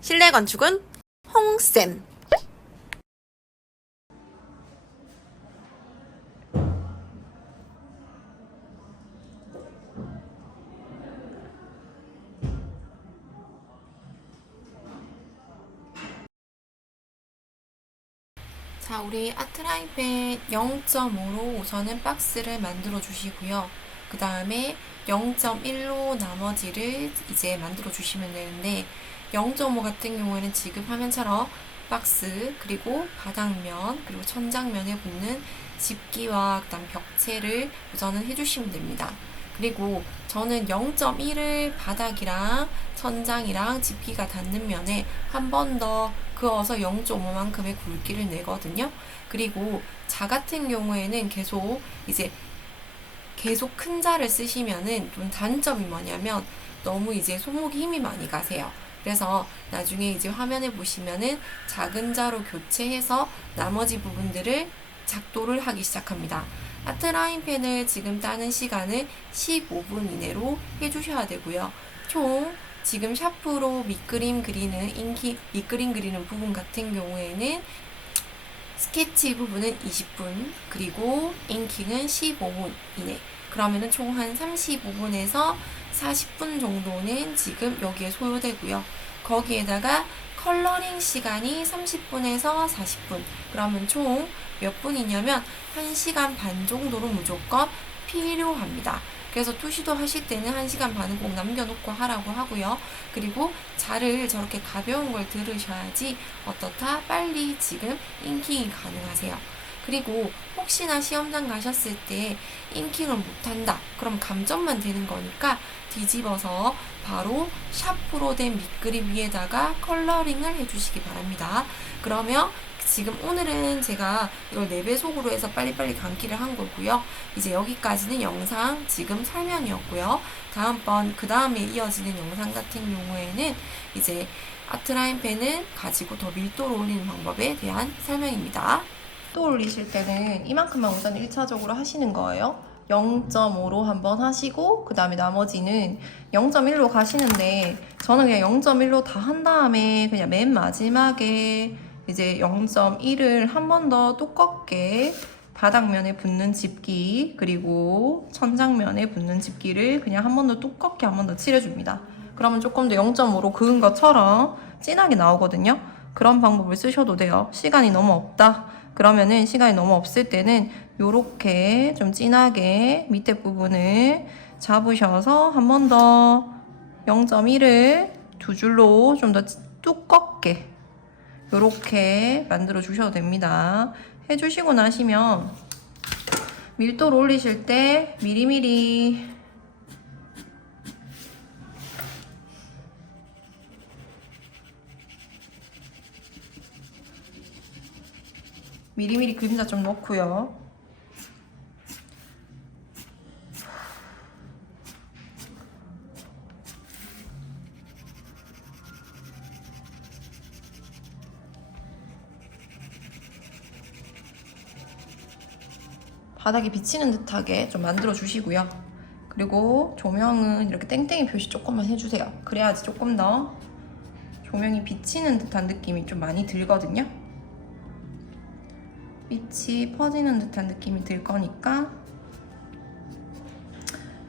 실내 건축은 홍쌤. 자, 우리 아트라인펜 0.5로 우선은 박스를 만들어 주시고요. 그 다음에 0.1로 나머지를 이제 만들어 주시면 되는데, 0.5 같은 경우에는 지금 화면처럼 박스, 그리고 바닥면, 그리고 천장면에 붙는 집기와 그다음 벽체를 우선은 해주시면 됩니다. 그리고 저는 0.1을 바닥이랑 천장이랑 집기가 닿는 면에 한 번 더 그어서 0.5만큼의 굵기를 내거든요. 그리고 자 같은 경우에는 계속 큰 자를 쓰시면은 좀 단점이 뭐냐면 너무 이제 손목에 힘이 많이 가세요. 그래서 나중에 이제 화면에 보시면은 작은 자로 교체해서 나머지 부분들을 작도를 하기 시작합니다. 아트라인 펜을 지금 따는 시간을 15분 이내로 해주셔야 되고요. 총 지금 샤프로 밑그림 그리는 부분 같은 경우에는 스케치 부분은 20분, 그리고 인킹은 15분 이내. 그러면은 총 한 35분에서 40분 정도는 지금 여기에 소요되고요. 거기에다가 컬러링 시간이 30분에서 40분. 그러면 총 몇 분이냐면 1시간 반 정도로 무조건 필요합니다. 그래서 투시도 하실 때는 1시간 반은 꼭 남겨놓고 하라고 하고요. 그리고 자를 저렇게 가벼운 걸 들으셔야지 어떻다 빨리 지금 인킹이 가능하세요. 그리고 혹시나 시험장 가셨을 때 인킹을 못한다. 그럼 감점만 되는 거니까 뒤집어서 바로 샤프로 된 밑그림 위에다가 컬러링을 해주시기 바랍니다. 그러면 지금 오늘은 제가 이걸 4배속으로 해서 빨리빨리 감기를 한 거고요. 이제 여기까지는 영상 지금 설명이었고요. 그 다음에 이어지는 영상 같은 경우에는 이제 아트라인 펜을 가지고 더 밀도를 올리는 방법에 대한 설명입니다. 밀도 올리실 때는 이만큼만 우선 1차적으로 하시는 거예요. 0.5로 한번 하시고 그 다음에 나머지는 0.1로 가시는데 저는 그냥 0.1로 다 한 다음에 그냥 맨 마지막에 이제 0.1을 한 번 더 두껍게 바닥면에 붙는 집기 그리고 천장면에 붙는 집기를 그냥 한 번 더 두껍게 한 번 더 칠해줍니다. 그러면 조금 더 0.5로 그은 것처럼 진하게 나오거든요. 그런 방법을 쓰셔도 돼요. 시간이 너무 없다. 그러면은 시간이 너무 없을 때는 요렇게 좀 진하게 밑에 부분을 잡으셔서 한 번 더 0.1을 두 줄로 좀 더 두껍게 요렇게 만들어 주셔도 됩니다. 해주시고 나시면 밀도를 올리실 때 미리미리 그림자 좀 넣고요. 바닥에 비치는 듯하게 좀 만들어 주시고요. 그리고 조명은 이렇게 땡땡이 표시 조금만 해주세요. 그래야지 조금 더 조명이 비치는 듯한 느낌이 좀 많이 들거든요. 빛이 퍼지는 듯한 느낌이 들 거니까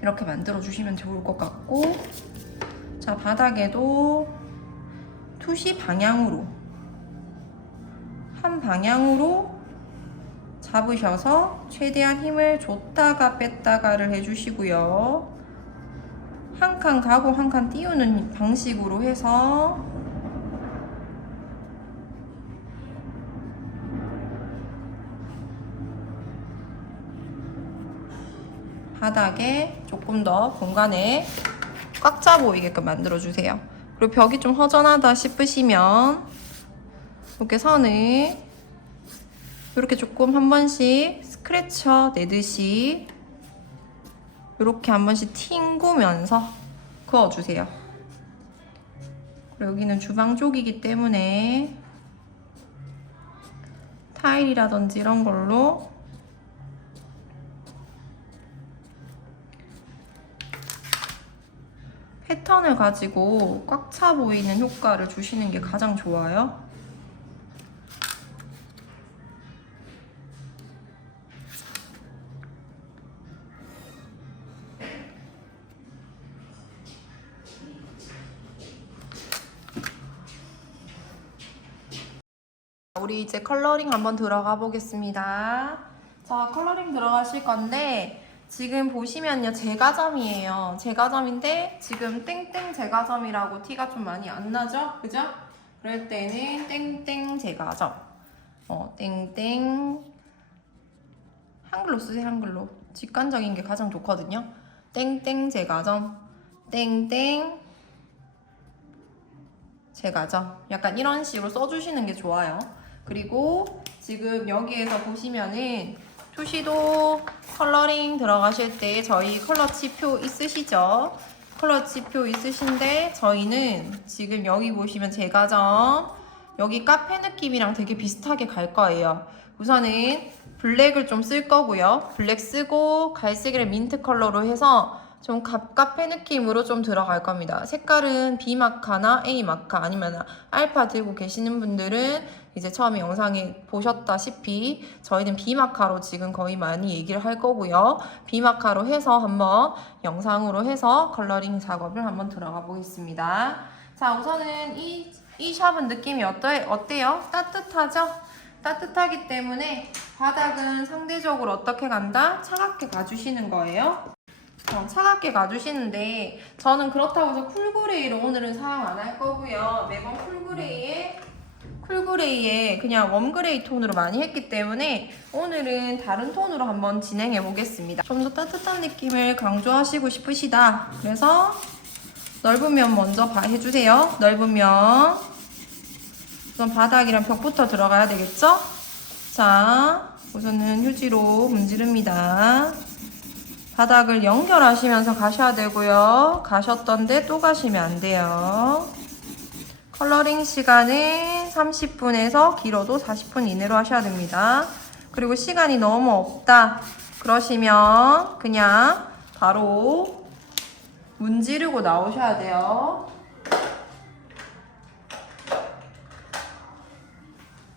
이렇게 만들어 주시면 좋을 것 같고, 자, 바닥에도 투시 방향으로 한 방향으로 잡으셔서 최대한 힘을 줬다가 뺐다가를 해주시고요. 한 칸 가고 한 칸 띄우는 방식으로 해서 바닥에 조금 더 공간에 꽉 차 보이게끔 만들어주세요. 그리고 벽이 좀 허전하다 싶으시면 이렇게 선을 이렇게 조금 한 번씩 스크래쳐 내듯이 이렇게 한 번씩 튕구면서 그어주세요. 그리고 여기는 주방 쪽이기 때문에 타일이라든지 이런 걸로 패턴을 가지고 꽉 차 보이는 효과를 주시는 게 가장 좋아요. 우리 이제 컬러링 한번 들어가 보겠습니다. 자, 컬러링 들어가실 건데 지금 보시면요, 제과점이에요. 제과점인데 지금 땡땡 제과점이라고 티가 좀 많이 안 나죠? 그죠? 그럴 때는 땡땡 제과점. 땡땡. 한글로 쓰세요, 한글로. 직관적인 게 가장 좋거든요. 땡땡 제과점. 땡땡 제과점. 약간 이런 식으로 써주시는 게 좋아요. 그리고 지금 여기에서 보시면은 표시도 컬러링 들어가실 때 저희 컬러치표 있으시죠? 컬러치표 있으신데 저희는 지금 여기 보시면 제과점 여기 카페 느낌이랑 되게 비슷하게 갈 거예요. 우선은 블랙을 좀 쓸 거고요. 블랙 쓰고 갈색을 민트 컬러로 해서 좀 카페 느낌으로 좀 들어갈 겁니다. 색깔은 B마카나 A마카 아니면 알파 들고 계시는 분들은 이제 처음에 영상에 보셨다시피 저희는 B마카로 지금 거의 많이 얘기를 할 거고요. B마카로 해서 한번 영상으로 해서 컬러링 작업을 한번 들어가 보겠습니다. 자, 우선은 이 샵은 느낌이 어때요? 따뜻하죠? 따뜻하기 때문에 바닥은 상대적으로 어떻게 간다? 차갑게 가주시는 거예요. 차갑게 가주시는데 저는 그렇다고 해서 쿨그레이를 오늘은 사용 안 할 거고요. 매번 쿨그레이에 그냥 웜그레이 톤으로 많이 했기 때문에 오늘은 다른 톤으로 한번 진행해 보겠습니다. 좀 더 따뜻한 느낌을 강조하시고 싶으시다. 그래서 넓은 면 먼저 해주세요. 넓은 면. 우선 바닥이랑 벽부터 들어가야 되겠죠? 자, 우선은 휴지로 문지릅니다. 바닥을 연결하시면서 가셔야 되고요. 가셨던데 또 가시면 안 돼요. 컬러링 시간은 30분에서 길어도 40분 이내로 하셔야 됩니다. 그리고 시간이 너무 없다 그러시면 그냥 바로 문지르고 나오셔야 돼요.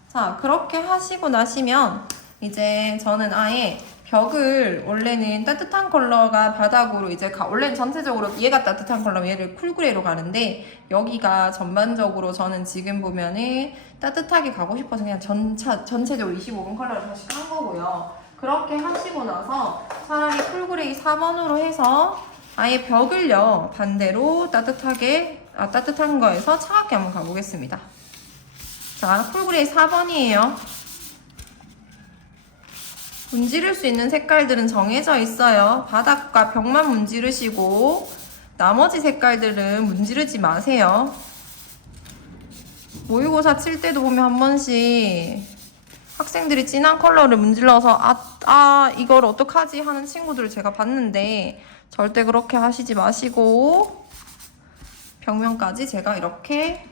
자, 그렇게 하시고 나시면 이제 저는 아예 벽을 원래는 따뜻한 컬러가 바닥으로 이제 원래는 전체적으로 얘가 따뜻한 컬러면 얘를 쿨그레이로 가는데 여기가 전반적으로 저는 지금 보면은 따뜻하게 가고 싶어서 그냥 전체적으로 25번 컬러를 다시 깐 거고요. 그렇게 하시고 나서 차라리 쿨그레이 4번으로 해서 아예 벽을요 반대로 따뜻한 거에서 차갑게 한번 가보겠습니다. 자, 쿨그레이 4번이에요. 문지를 수 있는 색깔들은 정해져 있어요. 바닥과 벽만 문지르시고 나머지 색깔들은 문지르지 마세요. 모의고사 칠 때도 보면 한 번씩 학생들이 진한 컬러를 문질러서 이걸 어떡하지 하는 친구들을 제가 봤는데 절대 그렇게 하시지 마시고 벽면까지 제가 이렇게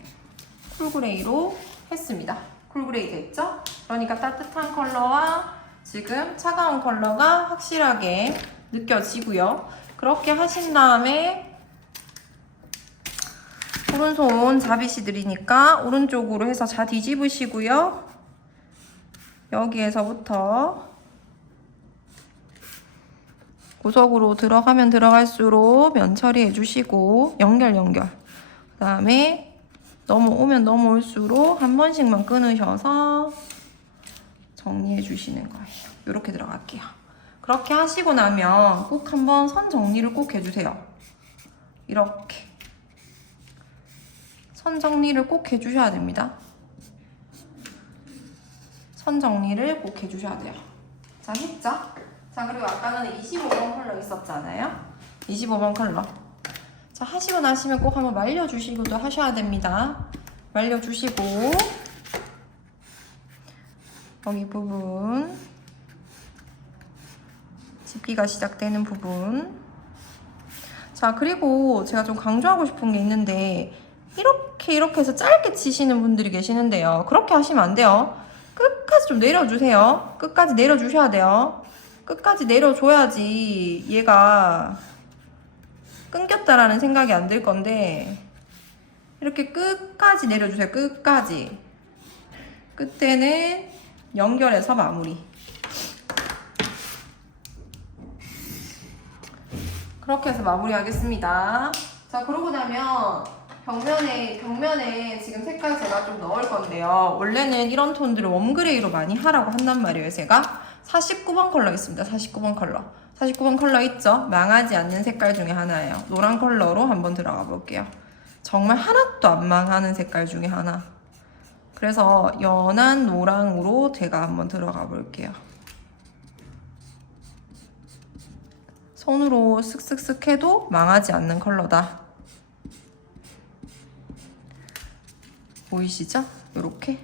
쿨그레이로 했습니다. 쿨그레이 됐죠? 그러니까 따뜻한 컬러와 지금 차가운 컬러가 확실하게 느껴지고요. 그렇게 하신 다음에 오른손 자비시들이니까 오른쪽으로 해서 자 뒤집으시고요. 여기에서부터 구석으로 들어가면 들어갈수록 면 처리해 주시고 연결 그 다음에 넘어오면 넘어올수록 한 번씩만 끊으셔서 정리해 주시는 거예요. 이렇게 들어갈게요. 그렇게 하시고 나면 꼭 한번 선 정리를 꼭 해주세요. 이렇게 선 정리를 꼭 해주셔야 됩니다. 선 정리를 꼭 해주셔야 돼요. 자, 했죠? 자, 그리고 아까는 25번 컬러 있었잖아요. 25번 컬러. 자, 하시고 나시면 꼭 한번 말려주시고도 하셔야 됩니다. 말려주시고 여기 부분 집기가 시작되는 부분. 자, 그리고 제가 좀 강조하고 싶은 게 있는데 이렇게 해서 짧게 치시는 분들이 계시는데요. 그렇게 하시면 안 돼요. 끝까지 좀 내려주세요. 끝까지 내려주셔야 돼요. 끝까지 내려줘야지 얘가 끊겼다라는 생각이 안 들 건데 이렇게 끝까지 내려주세요. 끝까지. 끝에는 연결해서 마무리. 그렇게 해서 마무리하겠습니다. 자, 그러고 나면 벽면에 지금 색깔 제가 좀 넣을 건데요. 원래는 이런 톤들을 웜그레이로 많이 하라고 한단 말이에요. 제가 49번 컬러 있습니다. 49번 컬러. 49번 컬러 있죠? 망하지 않는 색깔 중에 하나예요. 노란 컬러로 한번 들어가 볼게요. 정말 하나도 안 망하는 색깔 중에 하나. 그래서 연한 노랑으로 제가 한번 들어가 볼게요. 손으로 슥슥슥 해도 망하지 않는 컬러다. 보이시죠? 이렇게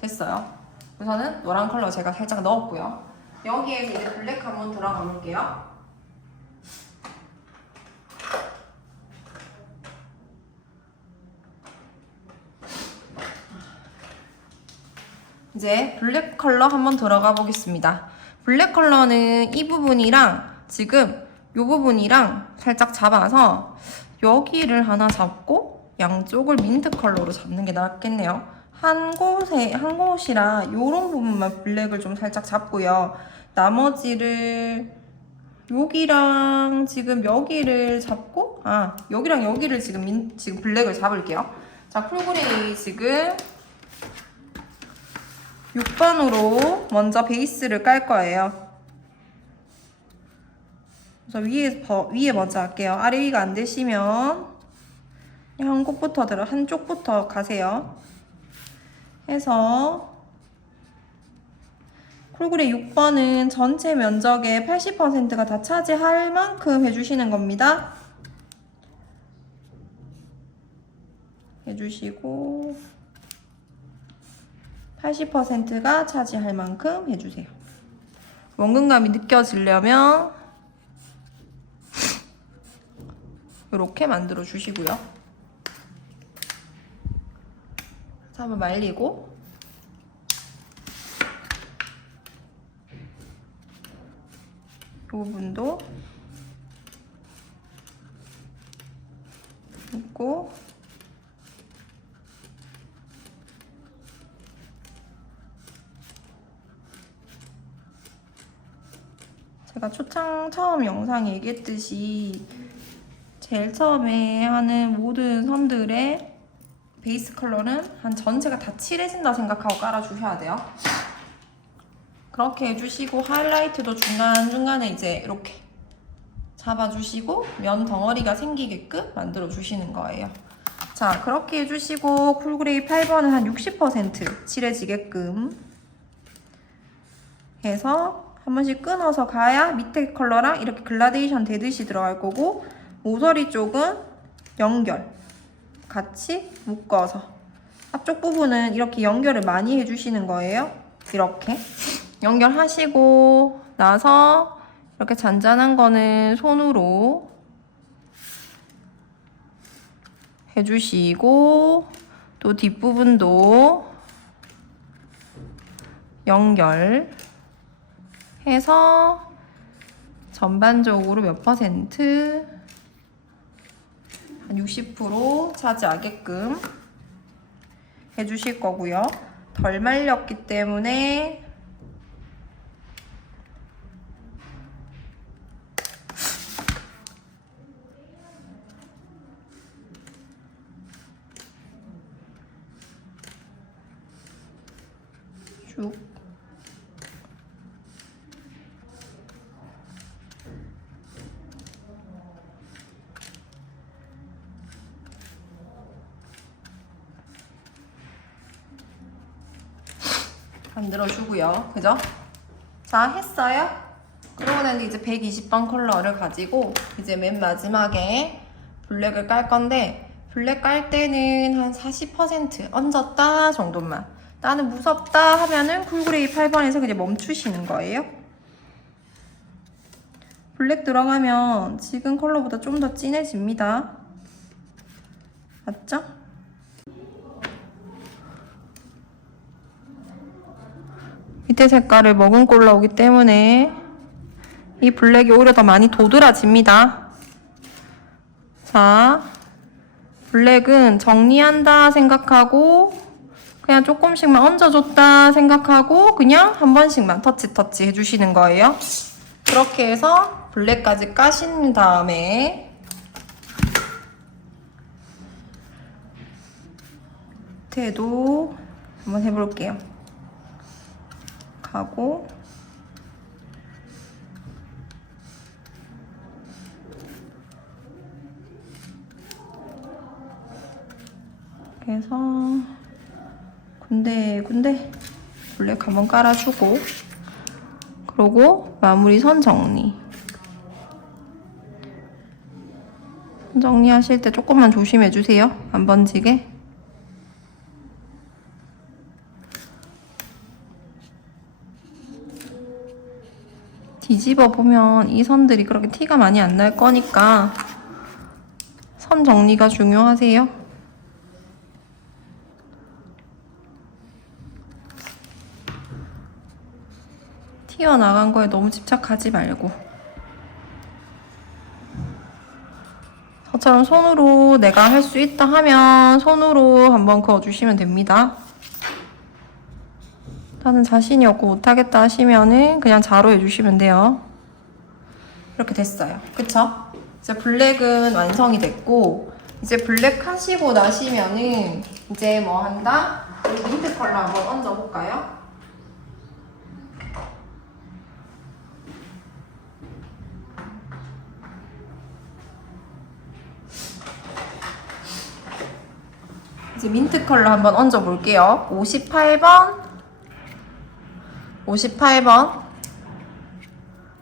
됐어요. 우선은 노란 컬러 제가 살짝 넣었고요. 여기에 이제 블랙 한번 들어가 볼게요. 이제 블랙 컬러 한번 들어가 보겠습니다. 블랙 컬러는 이 부분이랑 지금 이 부분이랑 살짝 잡아서 여기를 하나 잡고 양쪽을 민트 컬러로 잡는 게 낫겠네요. 한 곳이라 이런 부분만 블랙을 좀 살짝 잡고요. 나머지를 여기랑 지금 여기를 잡고 여기랑 여기를 지금 블랙을 잡을게요. 자, 쿨그레이 지금 6번으로 먼저 베이스를 깔 거예요. 그래서 위에 먼저 할게요. 아래 위가 안 되시면 한쪽부터 가세요. 해서 쿨그레이 6번은 전체 면적의 80%가 다 차지할 만큼 해주시는 겁니다. 해주시고 80%가 차지할 만큼 해주세요. 원근감이 느껴지려면 이렇게 만들어 주시고요. 자, 한번 말리고 이 부분도 있고 제가 초창 처음 영상에 얘기했듯이 제일 처음에 하는 모든 선들의 베이스 컬러는 한 전체가 다 칠해진다 생각하고 깔아주셔야 돼요. 그렇게 해주시고 하이라이트도 중간중간에 이제 이렇게 잡아주시고 면 덩어리가 생기게끔 만들어주시는 거예요. 자, 그렇게 해주시고 쿨그레이 8번은 한 60% 칠해지게끔 해서 한 번씩 끊어서 가야 밑에 컬러랑 이렇게 글라데이션 되듯이 들어갈 거고 모서리 쪽은 연결 같이 묶어서 앞쪽 부분은 이렇게 연결을 많이 해주시는 거예요. 이렇게 연결하시고 나서 이렇게 잔잔한 거는 손으로 해주시고 또 뒷부분도 연결해서 전반적으로 몇 퍼센트 한 60% 차지하게끔 해주실 거고요. 덜 말렸기 때문에 쭉 만들어주고요. 그죠? 자, 했어요? 그러고 나서 이제 120번 컬러를 가지고 이제 맨 마지막에 블랙을 깔 건데 블랙 깔 때는 한 40% 얹었다 정도만. 나는 무섭다 하면은 쿨그레이 8번에서 그냥 멈추시는 거예요. 블랙 들어가면 지금 컬러보다 좀 더 진해집니다. 맞죠? 밑에 색깔을 머금고 올라오기 때문에 이 블랙이 오히려 더 많이 도드라집니다. 자, 블랙은 정리한다 생각하고 그냥 조금씩만 얹어줬다 생각하고 그냥 한 번씩만 터치 해주시는 거예요. 그렇게 해서 블랙까지 까신 다음에 밑에도 한번 해볼게요. 가고 그래서 군데 블랙 한번 깔아주고 그러고 마무리 선 정리. 선 정리하실 때 조금만 조심해주세요. 안 번지게. 뒤집어 보면 이 선들이 그렇게 티가 많이 안 날 거니까 선 정리가 중요하세요. 튀어나간 거에 너무 집착하지 말고 저처럼 손으로 내가 할 수 있다 하면 손으로 한번 그어주시면 됩니다. 나는 자신이 없고 못하겠다 하시면은 그냥 자로 해주시면 돼요. 이렇게 됐어요. 그쵸? 이제 블랙은 완성이 됐고 이제 블랙 하시고 나시면은 이제 뭐 한다? 우리 민트 컬러 한번 얹어볼까요? 이제 민트 컬러 한번 얹어볼게요. 58번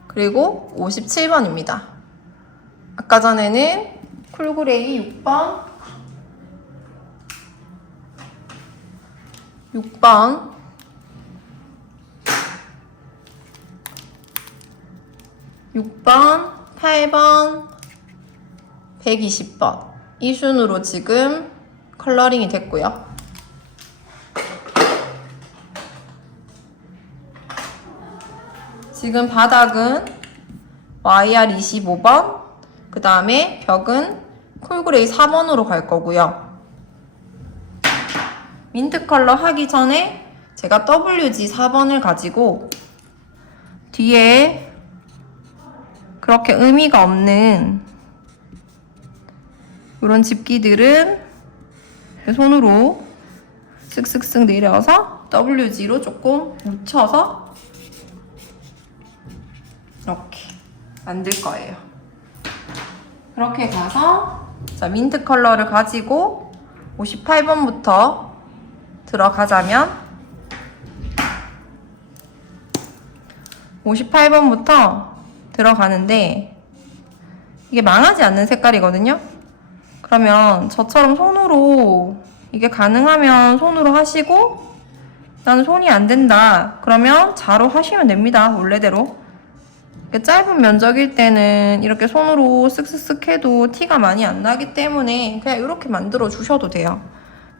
그리고 57번입니다. 아까 전에는 쿨그레이 6번 8번 120번 이 순으로 지금 컬러링이 됐고요. 지금 바닥은 YR 25번, 그 다음에 벽은 쿨그레이 4번으로 갈 거고요. 민트 컬러 하기 전에 제가 WG 4번을 가지고 뒤에 그렇게 의미가 없는 이런 집기들은 손으로 쓱쓱쓱 내려서 WG로 조금 묻혀서 이렇게 만들 거예요. 그렇게 가서 자 민트 컬러를 가지고 58번부터 들어가자면 58번부터 들어가는데 이게 망하지 않는 색깔이거든요. 그러면 저처럼 손으로 이게 가능하면 손으로 하시고 나는 손이 안 된다 그러면 자로 하시면 됩니다. 원래대로. 짧은 면적일 때는 이렇게 손으로 쓱쓱쓱 해도 티가 많이 안 나기 때문에 그냥 이렇게 만들어 주셔도 돼요.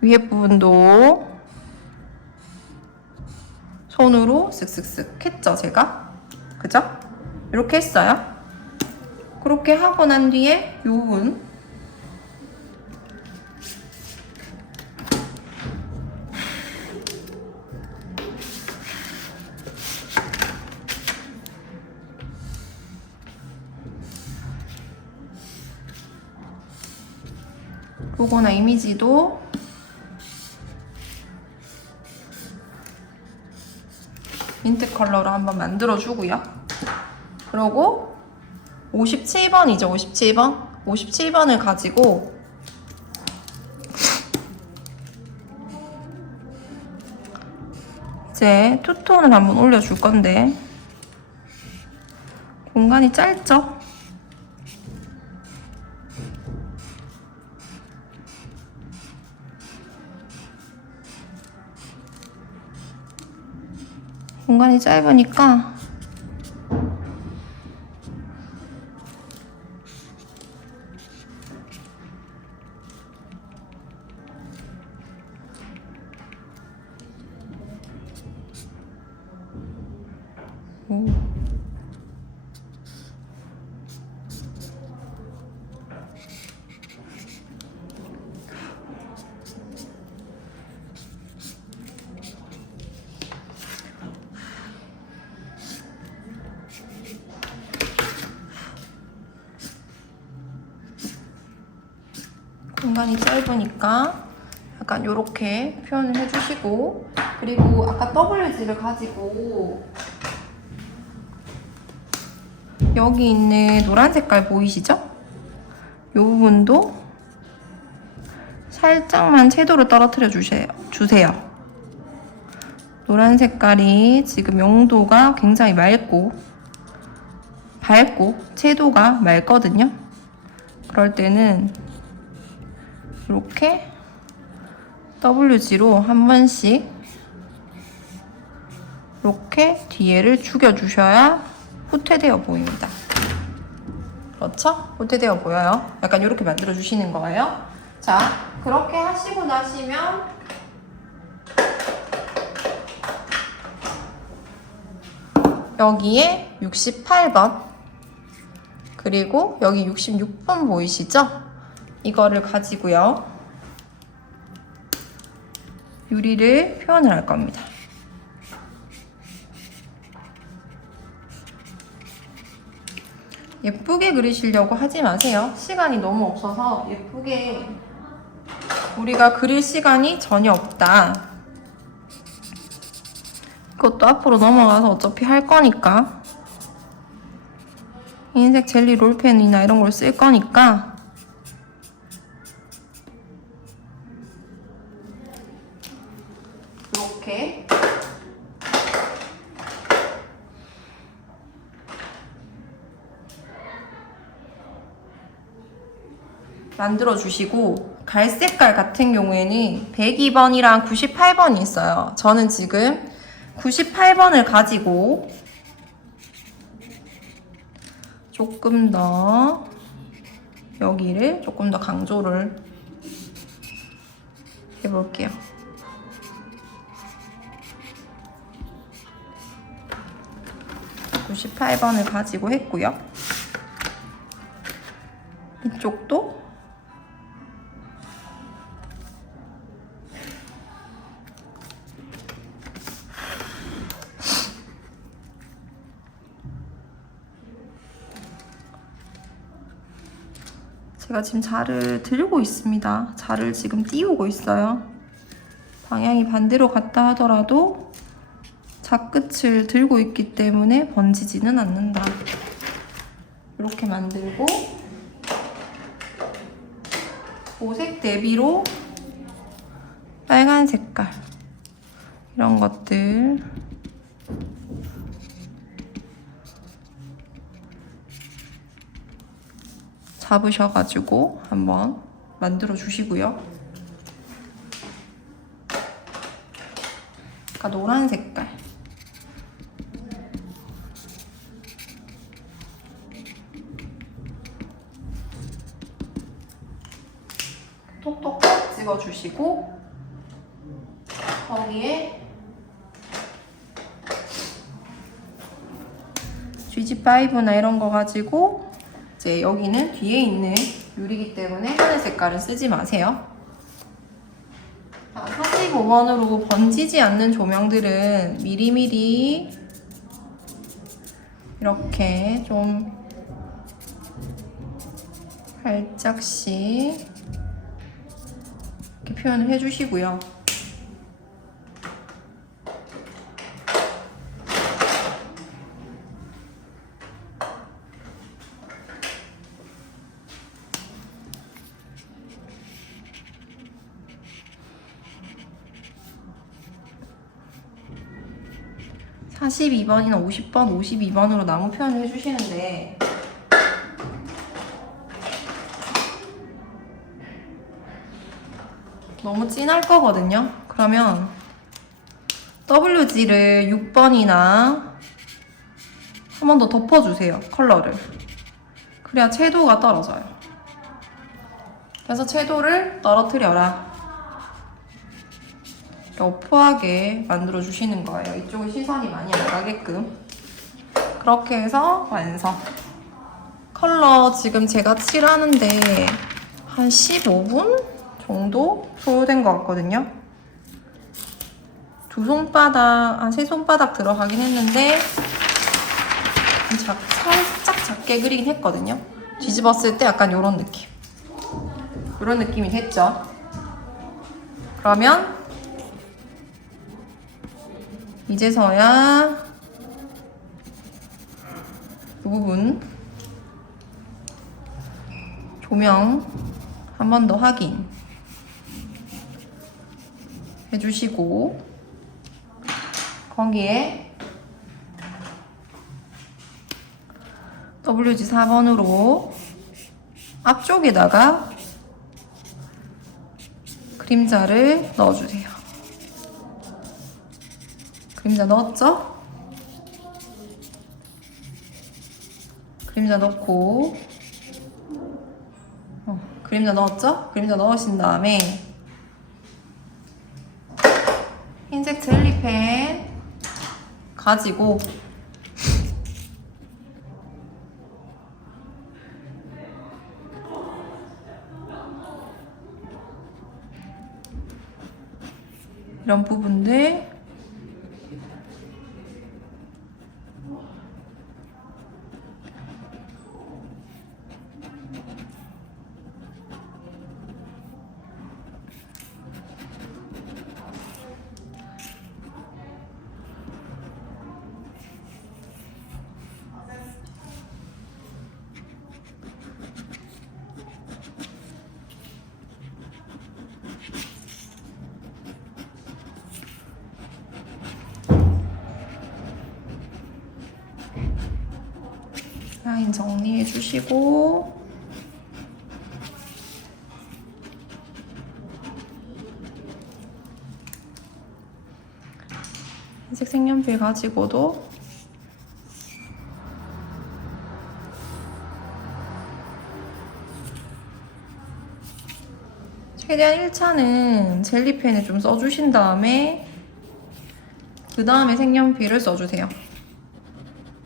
위에 부분도 손으로 쓱쓱쓱 했죠, 제가? 그죠? 이렇게 했어요. 그렇게 하고 난 뒤에 요분 로고나 이미지도 민트 컬러로 한번 만들어 주고요. 그리고 57번이죠. 57번을 가지고 이제 투톤을 한번 올려줄 건데 공간이 짧죠? 공간이 짧으니까 공간이 짧으니까 약간 요렇게 표현을 해주시고, 그리고 아까 WG를 가지고 여기 있는 노란 색깔 보이시죠? 요 부분도 살짝만 채도를 떨어뜨려 주세요. 노란 색깔이 지금 용도가 굉장히 밝고 채도가 맑거든요. 그럴 때는 이렇게 WG로 한 번씩 이렇게 뒤에를 죽여주셔야 후퇴되어 보입니다. 그렇죠? 후퇴되어 보여요. 약간 이렇게 만들어주시는 거예요. 자, 그렇게 하시고 나시면 여기에 68번 그리고 여기 66번 보이시죠? 이거를 가지고요. 유리를 표현을 할 겁니다. 예쁘게 그리시려고 하지 마세요. 시간이 너무 없어서 예쁘게 우리가 그릴 시간이 전혀 없다. 그것도 앞으로 넘어가서 어차피 할 거니까. 흰색 젤리 롤펜이나 이런 걸 쓸 거니까 이렇게 만들어 주시고, 갈색깔 같은 경우에는 102번이랑 98번이 있어요. 저는 지금 98번을 가지고 조금 더 여기를 조금 더 강조를 해볼게요. (98번을) 가지고 했고요. 이쪽도 제가 지금 자를 들고 있습니다. 자를 지금 띄우고 있어요. 방향이 반대로 갔다 하더라도 자끝을 들고 있기 때문에 번지지는 않는다. 이렇게 만들고 보색 대비로 빨간 색깔 이런 것들 잡으셔가지고 한번 만들어 주시고요. 아까 노란 색깔 톡톡톡 찍어주시고 거기에 GG5나 이런 거 가지고 이제 여기는 뒤에 있는 유리기 때문에 하늘 색깔을 쓰지 마세요. 45번으로 번지지 않는 조명들은 미리미리 이렇게 좀 살짝씩 이렇게 표현을 해주시고요. (42번이나) (50번) (52번으로) 나무 표현을 해주시는데 너무 진할 거거든요. 그러면 WG를 6번이나 한 번 더 덮어주세요. 컬러를. 그래야 채도가 떨어져요. 그래서 채도를 떨어뜨려라. 러프하게 만들어주시는 거예요. 이쪽은 시선이 많이 안 가게끔. 그렇게 해서 완성. 컬러 지금 제가 칠하는데 한 15분 정도 소요된 것 같거든요. 두 손바닥, 한 세 손바닥 들어가긴 했는데 살짝 작게 그리긴 했거든요. 뒤집었을 때 약간 이런 느낌. 이런 느낌이 됐죠? 그러면 이제서야 이 부분 조명 한 번 더 확인 해주시고 거기에 WG 4번으로 앞쪽에다가 그림자를 넣어주세요. 그림자 넣었죠? 그림자 넣고 그림자 넣었죠? 그림자 넣으신 다음에 흰색 젤리펜 가지고 이런 부분들 라인 정리해 주시고 흰색 색연필 가지고도 최대한 1차는 젤리펜을 좀 써주신 다음에 그 다음에 색연필을 써주세요.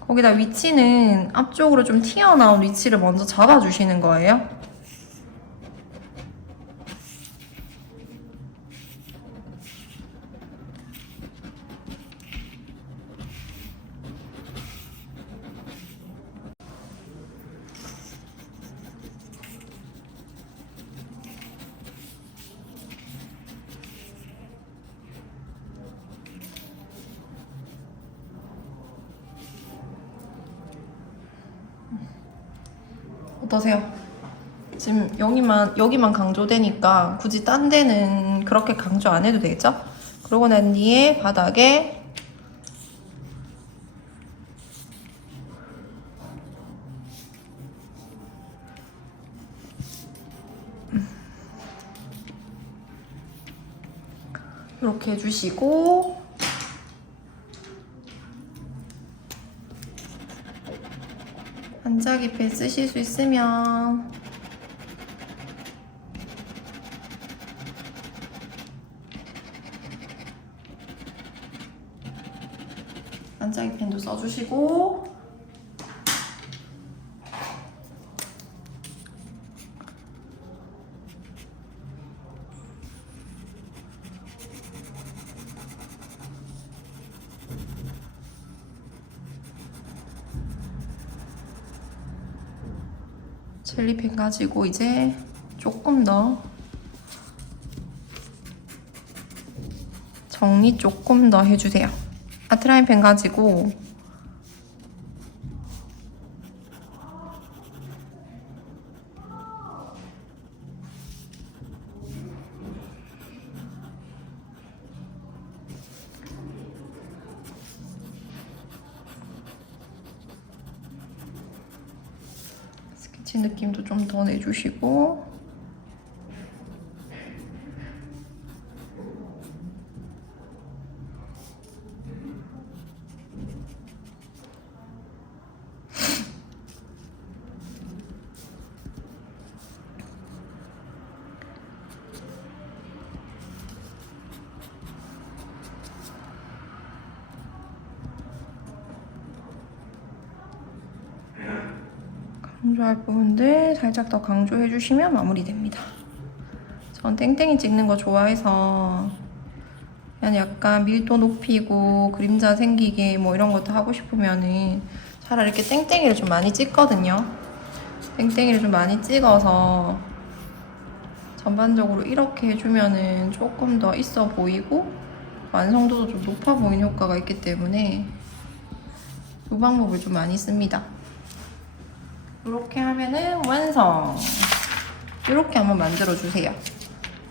거기다 위치는 앞쪽으로 좀 튀어나온 위치를 먼저 잡아주시는 거예요. 어떠세요? 지금 여기만 강조되니까 굳이 딴 데는 그렇게 강조 안 해도 되겠죠? 그러고 난 뒤에 바닥에 이렇게 해주시고 반짝이 펜 쓰실 수 있으면 반짝이 펜도 써주시고 젤리펜 가지고 이제 조금 더 정리 조금 더 해주세요. 아트라인 펜 가지고 스케치 느낌도 좀 더 내주시고 강조할 부분들 살짝 더 강조해 주시면 마무리됩니다. 전 땡땡이 찍는 거 좋아해서 그냥 약간 밀도 높이고 그림자 생기게 뭐 이런 것도 하고 싶으면은 차라리 이렇게 땡땡이를 좀 많이 찍거든요. 땡땡이를 좀 많이 찍어서 전반적으로 이렇게 해주면은 조금 더 있어 보이고 완성도도 좀 높아 보이는 효과가 있기 때문에 이 방법을 좀 많이 씁니다. 이렇게 하면은 완성! 이렇게 한번 만들어주세요.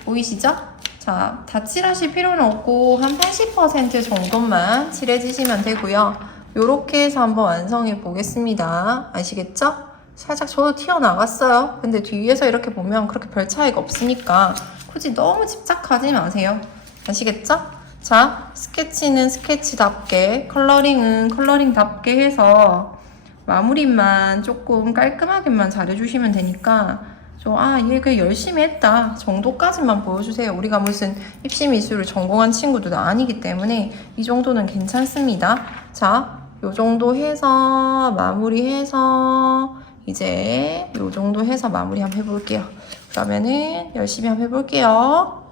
보이시죠? 자, 다 칠하실 필요는 없고 한 80% 정도만 칠해주시면 되고요. 이렇게 해서 한번 완성해 보겠습니다. 아시겠죠? 살짝 저도 튀어나갔어요. 근데 뒤에서 이렇게 보면 그렇게 별 차이가 없으니까 굳이 너무 집착하지 마세요. 아시겠죠? 자, 스케치는 스케치답게, 컬러링은 컬러링답게 해서 마무리만 조금 깔끔하게만 잘해주시면 되니까 얘 그냥 열심히 했다 정도까지만 보여주세요. 우리가 무슨 입시미술을 전공한 친구들도 아니기 때문에 이 정도는 괜찮습니다. 자, 요 정도 해서 마무리해서 이제 요 정도 해서 마무리 한번 해볼게요. 그러면은 열심히 한번 해볼게요.